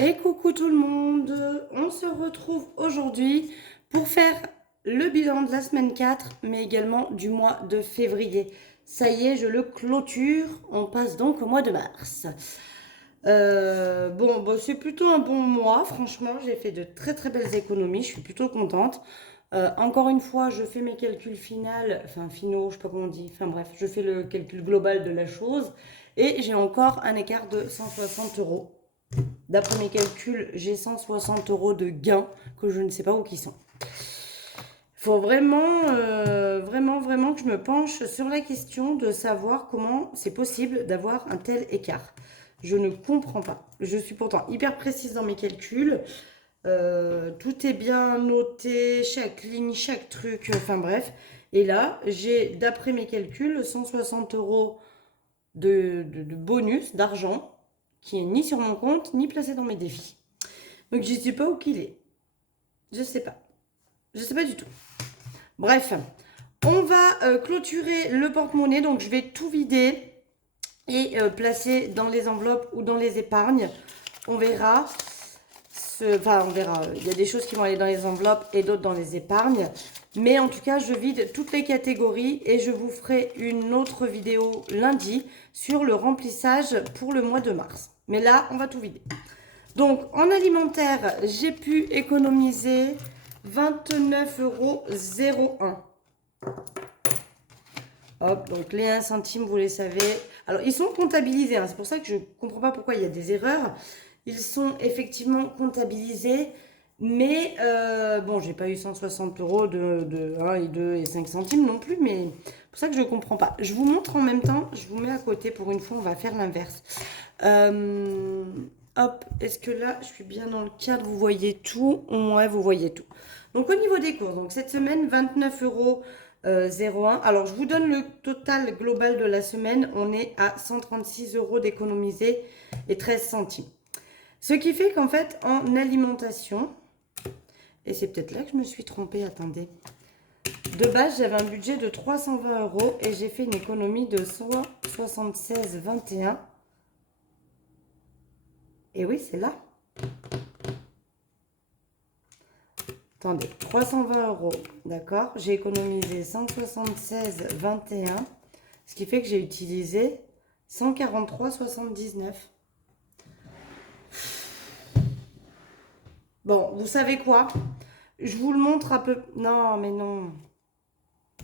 Et coucou tout le monde, on se retrouve aujourd'hui pour faire le bilan de la semaine 4, mais également du mois de février. Ça y est, je le clôture, on passe donc au mois de mars. Bon, c'est plutôt un bon mois, franchement, j'ai fait de très très belles économies, je suis plutôt contente. Encore une fois, je fais mes calculs finaux, je sais pas comment on dit, enfin bref, je fais le calcul global de la chose et j'ai encore un écart de 160 euros. D'après mes calculs, j'ai 160 euros de gains que je ne sais pas où qui sont. Il faut vraiment que je me penche sur la question de savoir comment c'est possible d'avoir un tel écart. Je ne comprends pas. Je suis pourtant hyper précise dans mes calculs. Tout est bien noté, chaque ligne, chaque truc, enfin bref. Et là, j'ai, d'après mes calculs, 160 euros de bonus, d'argent, qui est ni sur mon compte, ni placé dans mes défis. Donc je ne sais pas où qu'il est. Je sais pas. Je sais pas du tout. Bref, on va clôturer le porte-monnaie. Donc je vais tout vider et placer dans les enveloppes ou dans les épargnes. On verra. Enfin, on verra. Il y a des choses qui vont aller dans les enveloppes et d'autres dans les épargnes. Mais en tout cas, je vide toutes les catégories et je vous ferai une autre vidéo lundi sur le remplissage pour le mois de mars. Mais là, on va tout vider. Donc, en alimentaire, j'ai pu économiser 29,01 €. Hop, donc les 1 centime, vous les savez. Alors, ils sont comptabilisés, hein, c'est pour ça que je ne comprends pas pourquoi il y a des erreurs. Ils sont effectivement comptabilisés, mais bon, j'ai pas eu 160 euros de 1 et 2 et 5 centimes non plus, mais c'est pour ça que je ne comprends pas. Je vous montre en même temps, je vous mets à côté, pour une fois, on va faire l'inverse. Hop, est-ce que là, je suis bien dans le cadre, vous voyez tout? Ouais, vous voyez tout. Donc, au niveau des courses, donc cette semaine, 29,01 €. Alors, je vous donne le total global de la semaine. On est à 136 euros d'économisés et 13 centimes. Ce qui fait qu'en fait, en alimentation, et c'est peut-être là que je me suis trompée, attendez. De base, j'avais un budget de 320 € et j'ai fait une économie de 76,21 €. Et oui, c'est là. Attendez, 320 €, d'accord. J'ai économisé 176,21, ce qui fait que j'ai utilisé 143,79. Bon, vous savez quoi? Je vous le montre un peu. Non, mais non.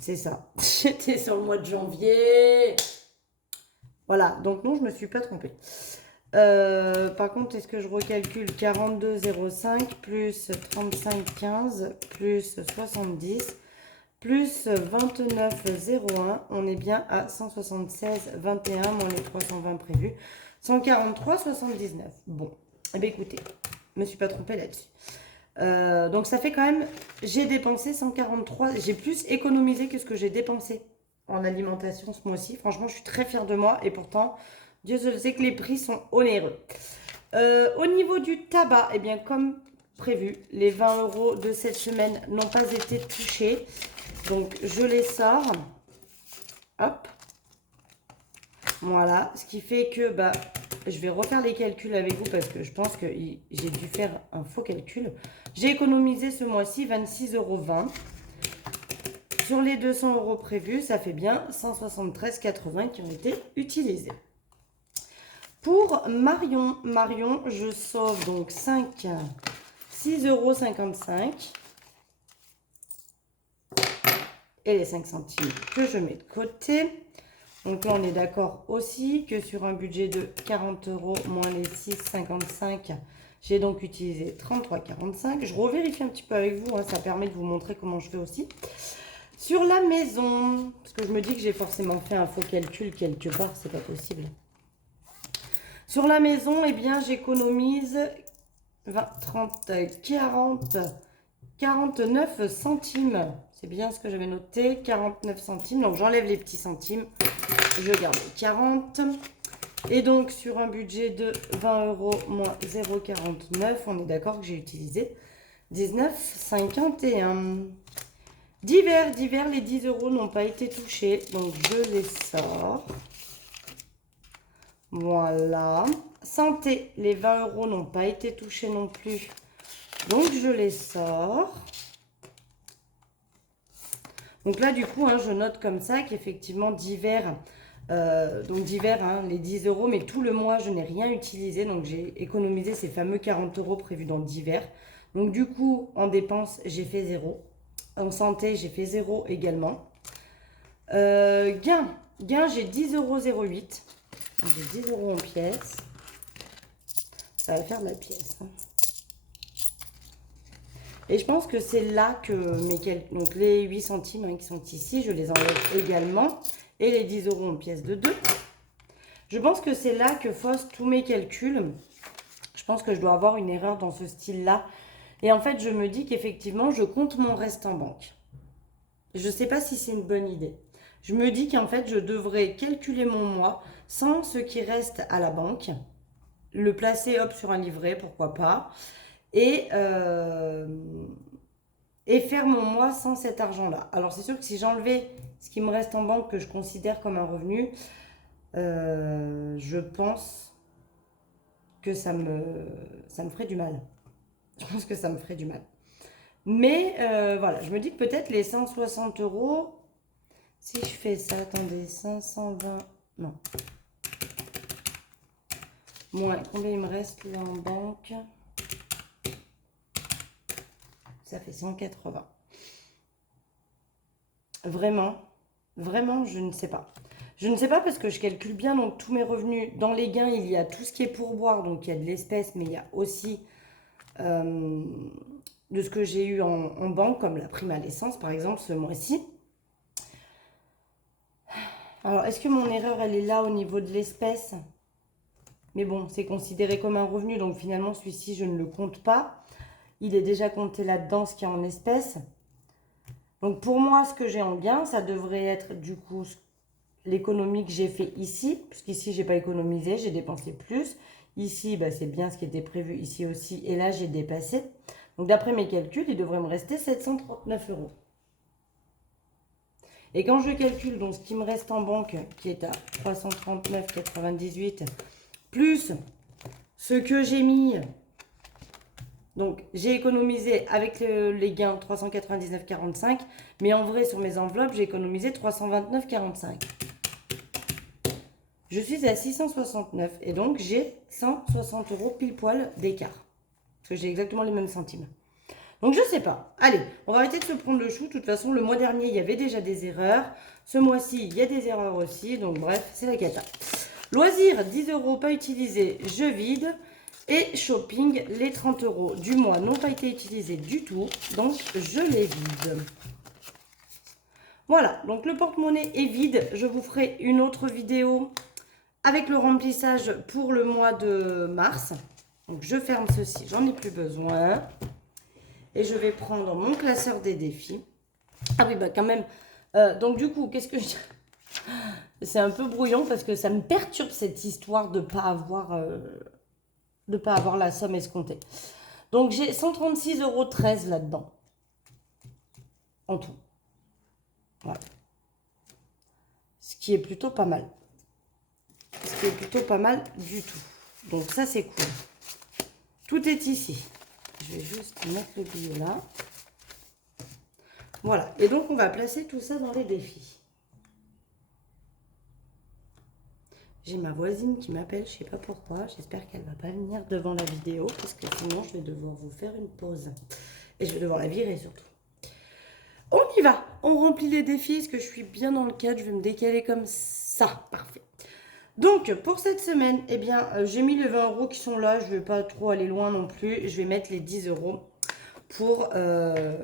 C'est ça. J'étais sur le mois de janvier. Voilà, donc non, je ne me suis pas trompée. Par contre, est-ce que je recalcule 42,05 plus 35,15 plus 70 plus 29,01? On est bien à 176,21 moins les 320 prévus. 143,79. Bon, eh bien écoutez, je me suis pas trompée là-dessus. Donc ça fait quand même, j'ai dépensé 143, j'ai plus économisé que ce que j'ai dépensé en alimentation ce mois-ci. Franchement, je suis très fière de moi et pourtant, Dieu seul sait que les prix sont onéreux. Au niveau du tabac, eh bien comme prévu, les 20 € de cette semaine n'ont pas été touchés. Donc je les sors. Hop. Voilà, ce qui fait que je vais refaire les calculs avec vous parce que je pense que j'ai dû faire un faux calcul. J'ai économisé ce mois-ci 26,20 €. Sur les 200 € prévus, ça fait bien 173,80 € qui ont été utilisés. Pour Marion, je sauve donc 6,55 € et les 5 centimes que je mets de côté. Donc là, on est d'accord aussi que sur un budget de 40 € moins les 6,55, j'ai donc utilisé 33,45 €. Je revérifie un petit peu avec vous, hein, ça permet de vous montrer comment je fais aussi. Sur la maison, parce que je me dis que j'ai forcément fait un faux calcul quelque part, c'est pas possible. Sur la maison, eh bien, j'économise 20, 30, 40, 49 centimes. C'est bien ce que j'avais noté, 49 centimes. Donc, j'enlève les petits centimes. Je garde 40. Et donc, sur un budget de 20 € moins 0,49, on est d'accord que j'ai utilisé 19,51. Divers, les 10 € n'ont pas été touchés. Donc, je les sors. Voilà. Santé, les 20 € n'ont pas été touchés non plus. Donc, je les sors. Donc là, du coup, hein, je note comme ça qu'effectivement, d'hiver, donc d'hiver, hein, les 10 €, mais tout le mois, je n'ai rien utilisé. Donc, j'ai économisé ces fameux 40 € prévus dans d'hiver. Donc, du coup, en dépenses, j'ai fait 0. En santé, j'ai fait 0 également. Gain, j'ai 10,08 €. J'ai 10 € en pièces. Ça va faire de la pièce. Hein. Et je pense que c'est là que donc les 8 centimes hein, qui sont ici, je les enlève également. Et les 10 € en pièces de 2. Je pense que c'est là que faussent tous mes calculs. Je pense que je dois avoir une erreur dans ce style-là. Et en fait, je me dis qu'effectivement, je compte mon reste en banque. Je ne sais pas si c'est une bonne idée. Je me dis qu'en fait, je devrais calculer mon mois sans ce qui reste à la banque. Le placer, hop, sur un livret, pourquoi pas. Et faire mon mois sans cet argent-là. Alors, c'est sûr que si j'enlevais ce qui me reste en banque que je considère comme un revenu, je pense que ça me ferait du mal. Je pense que ça me ferait du mal. Mais voilà, je me dis que peut-être les 160 €, si je fais ça, attendez, 520, non. Moins, combien il me reste là en banque? Ça fait 180. Vraiment, je ne sais pas. Je ne sais pas parce que je calcule bien donc tous mes revenus. Dans les gains, il y a tout ce qui est pourboire, donc il y a de l'espèce, mais il y a aussi de ce que j'ai eu en banque, comme la prime à l'essence par exemple ce mois-ci. Alors, est-ce que mon erreur, elle est là au niveau de l'espèce? Mais bon, c'est considéré comme un revenu, donc finalement, celui-ci, je ne le compte pas. Il est déjà compté là-dedans, ce qui est en espèces. Donc, pour moi, ce que j'ai en gain, ça devrait être, du coup, l'économie que j'ai fait ici. Puisqu'ici, je n'ai pas économisé, j'ai dépensé plus. Ici, bah, c'est bien ce qui était prévu ici aussi. Et là, j'ai dépassé. Donc, d'après mes calculs, il devrait me rester 739 €. Et quand je calcule donc ce qui me reste en banque, qui est à 339,98, plus ce que j'ai mis, donc j'ai économisé avec les gains 399,45, mais en vrai sur mes enveloppes, j'ai économisé 329,45. Je suis à 669 et donc j'ai 160 € pile poil d'écart. Parce que j'ai exactement les mêmes centimes. Donc, je ne sais pas. Allez, on va arrêter de se prendre le chou. De toute façon, le mois dernier, il y avait déjà des erreurs. Ce mois-ci, il y a des erreurs aussi. Donc, bref, c'est la cata. Loisirs, 10 € pas utilisés, je vide. Et shopping, les 30 € du mois n'ont pas été utilisés du tout. Donc, je les vide. Voilà, donc le porte-monnaie est vide. Je vous ferai une autre vidéo avec le remplissage pour le mois de mars. Donc, je ferme ceci, j'en ai plus besoin. Et je vais prendre mon classeur des défis. Ah oui, bah quand même. Donc du coup, qu'est-ce que je... C'est un peu brouillon parce que ça me perturbe cette histoire de ne pas avoir la somme escomptée. Donc j'ai 136,13 € là-dedans. En tout. Voilà. Ce qui est plutôt pas mal. Ce qui est plutôt pas mal du tout. Donc ça, c'est cool. Tout est ici. Je vais juste mettre le billet là. Voilà. Et donc, on va placer tout ça dans les défis. J'ai ma voisine qui m'appelle, je ne sais pas pourquoi. J'espère qu'elle ne va pas venir devant la vidéo parce que sinon, je vais devoir vous faire une pause. Et je vais devoir la virer surtout. On y va. On remplit les défis. Est-ce que je suis bien dans le cadre? Je vais me décaler comme ça. Parfait. Donc, pour cette semaine, eh bien, j'ai mis les 20 € qui sont là. Je ne vais pas trop aller loin non plus. Je vais mettre les 10 € pour la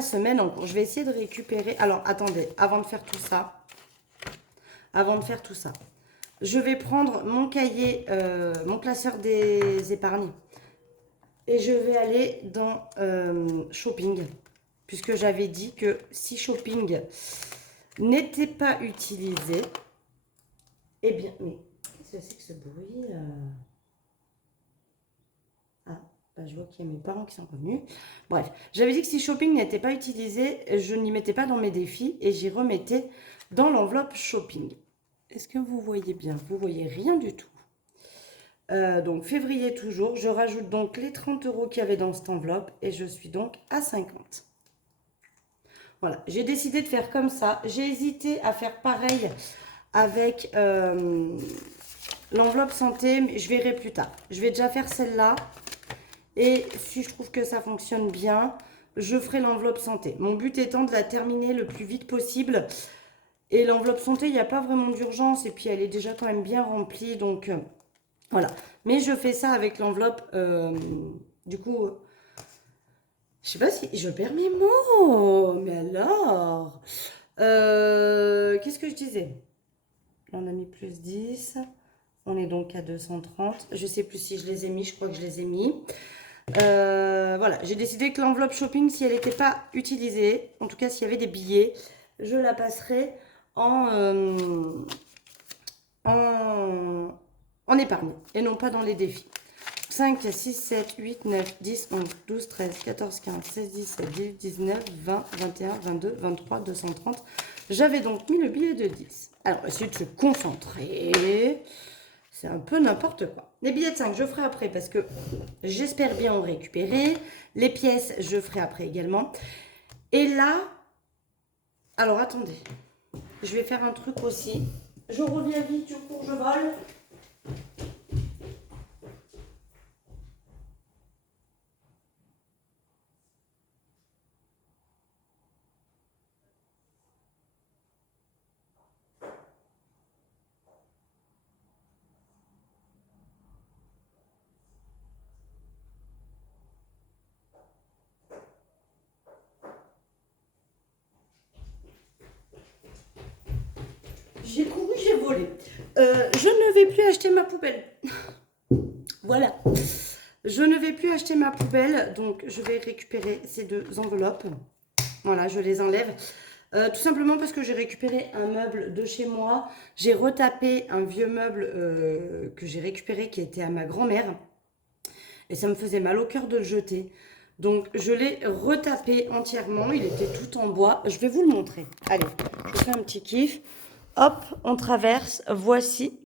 semaine en cours. Je vais essayer de récupérer. Alors, attendez, avant de faire tout ça, je vais prendre mon cahier, mon classeur des épargnes. Et je vais aller dans shopping. Puisque j'avais dit que si shopping n'était pas utilisé, eh bien, mais qu'est-ce que c'est que ce bruit Ah, bah, je vois qu'il y a mes parents qui sont revenus. Bref, j'avais dit que si shopping n'était pas utilisé, je n'y mettais pas dans mes défis et j'y remettais dans l'enveloppe shopping. Est-ce que vous voyez bien? Vous voyez rien du tout. Donc février toujours. Je rajoute donc les 30 € qu'il y avait dans cette enveloppe et je suis donc à 50. Voilà, j'ai décidé de faire comme ça. J'ai hésité à faire pareil avec l'enveloppe santé, mais je verrai plus tard. Je vais déjà faire celle-là. Et si je trouve que ça fonctionne bien, je ferai l'enveloppe santé. Mon but étant de la terminer le plus vite possible. Et l'enveloppe santé, il n'y a pas vraiment d'urgence. Et puis, elle est déjà quand même bien remplie. Donc, voilà. Mais je fais ça avec l'enveloppe. Du coup, je sais pas si je perds mes mots. Mais alors qu'est-ce que je disais? On a mis plus 10. On est donc à 230. Je sais plus si je les ai mis. Je crois que je les ai mis. Voilà, j'ai décidé que l'enveloppe shopping, si elle n'était pas utilisée, en tout cas s'il y avait des billets, je la passerai en épargne et non pas dans les défis. 5, 6, 7, 8, 9, 10, 11, 12, 13, 14, 15, 16, 17, 18, 19, 20, 21, 22, 23, 230. J'avais donc mis le billet de 10. Alors, essayez de se concentrer. C'est un peu n'importe quoi. Les billets de 5, je ferai après parce que j'espère bien en récupérer. Les pièces, je ferai après également. Et là, alors attendez, je vais faire un truc aussi. Je reviens vite, du coup, je vole. J'ai couru, j'ai volé. Je ne vais plus acheter ma poubelle. Voilà. Je ne vais plus acheter ma poubelle. Donc, je vais récupérer ces deux enveloppes. Voilà, je les enlève. Tout simplement parce que j'ai récupéré un meuble de chez moi. J'ai retapé un vieux meuble que j'ai récupéré qui était à ma grand-mère. Et ça me faisait mal au cœur de le jeter. Donc, je l'ai retapé entièrement. Il était tout en bois. Je vais vous le montrer. Allez, je fais un petit kiff. Hop, on traverse. Voici